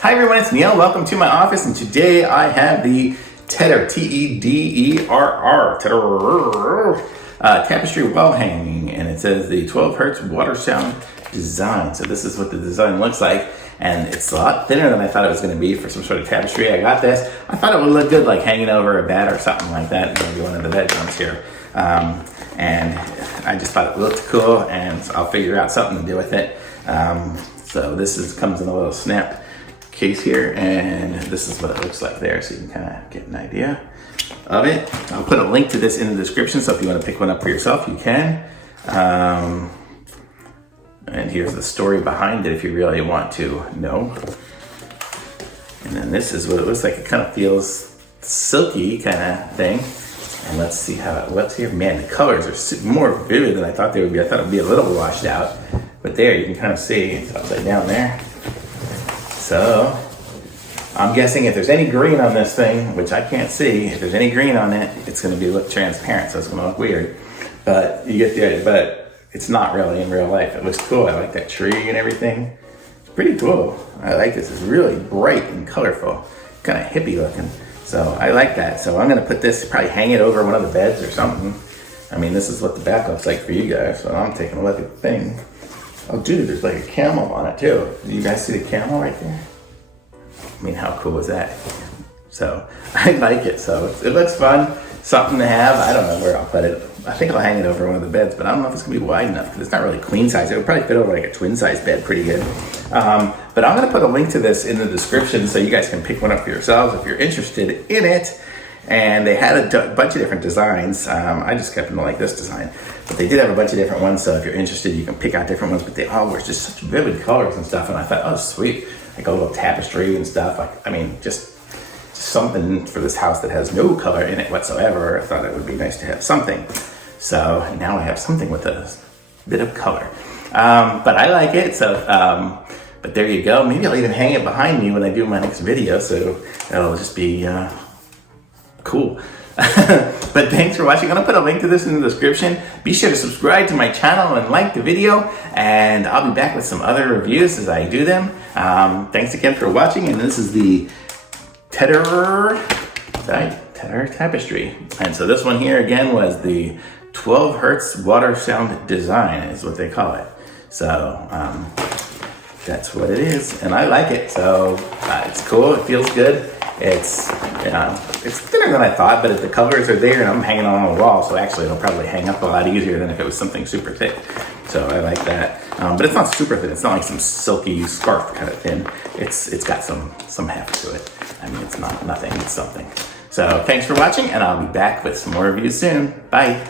Hi everyone, it's Neil. Welcome to my office, and today I have the TEDERR, T-E-D-E-R-R, TEDERR Tapestry wall hanging, and it says the 12 hertz water sound design. So this is what the design looks like, and it's a lot thinner than I thought it was going to be for some sort of tapestry. I got this. I thought it would look good like hanging over a bed or something like that, maybe one of the bedrooms here. And I just thought it looked cool, and I'll figure out something to do with it. So this comes in a little snap case here, and this is what it looks like there, so you can kind of get an idea of it. I'll put a link to this in the description, so if you want to pick one up for yourself, you can. And here's the story behind it if you really want to know. And then this is what it looks like. It kind of feels silky kind of thing. And let's see how it looks here. Man, the colors are more vivid than I thought they would be. I thought it would be a little washed out, but there you can kind of see it's upside down there. So I'm guessing if there's any green on this thing, which I can't see, if there's any green on it, it's going to look transparent, so it's going to look weird. But you get the idea. But it's not really in real life. It looks cool. I like that tree and everything. It's pretty cool. I like this. It's really bright and colorful, kind of hippie looking. So I like that. So I'm going to put this, probably hang it over one of the beds or something. I mean, this is what the back looks like for you guys. So I'm taking a look at the thing. Oh, dude, there's like a camel on it too. Do you guys see the camel right there? I mean, how cool is that? So I like it. So it looks fun, something to have. I don't know where I'll put it. I think I'll hang it over one of the beds, but I don't know if it's gonna be wide enough because it's not really queen size. It would probably fit over like a twin size bed pretty good. But I'm gonna put a link to this in the description so you guys can pick one up for yourselves if you're interested in it. And they had a bunch of different designs. I just kept them like this design, but they did have a bunch of different ones. So if you're interested, you can pick out different ones, but they all were just such vivid colors and stuff. And I thought, oh, sweet, like a little tapestry and stuff. Like, I mean, just something for this house that has no color in it whatsoever. I thought it would be nice to have something. So now I have something with a bit of color. But I like it. So, but there you go. Maybe I'll even hang it behind me when I do my next video. So it'll just be cool. But thanks for watching. I'm gonna put a link to this in the description. Be sure to subscribe to my channel and like the video, and I'll be back with some other reviews as I do them. Thanks again for watching, and this is the TEDERR Tapestry. And so this one here again was the 12 hertz water sound design is what they call it. So that's what it is, and I like it. So it's cool, it feels good. It's thinner than I thought, but if the colors are there and I'm hanging on the wall, so actually it'll probably hang up a lot easier than if it was something super thick. So I like that. But it's not super thin. It's not like some silky scarf kind of thin. It's got some heft to it. I mean, it's not nothing, it's something. So thanks for watching, and I'll be back with some more reviews soon. Bye.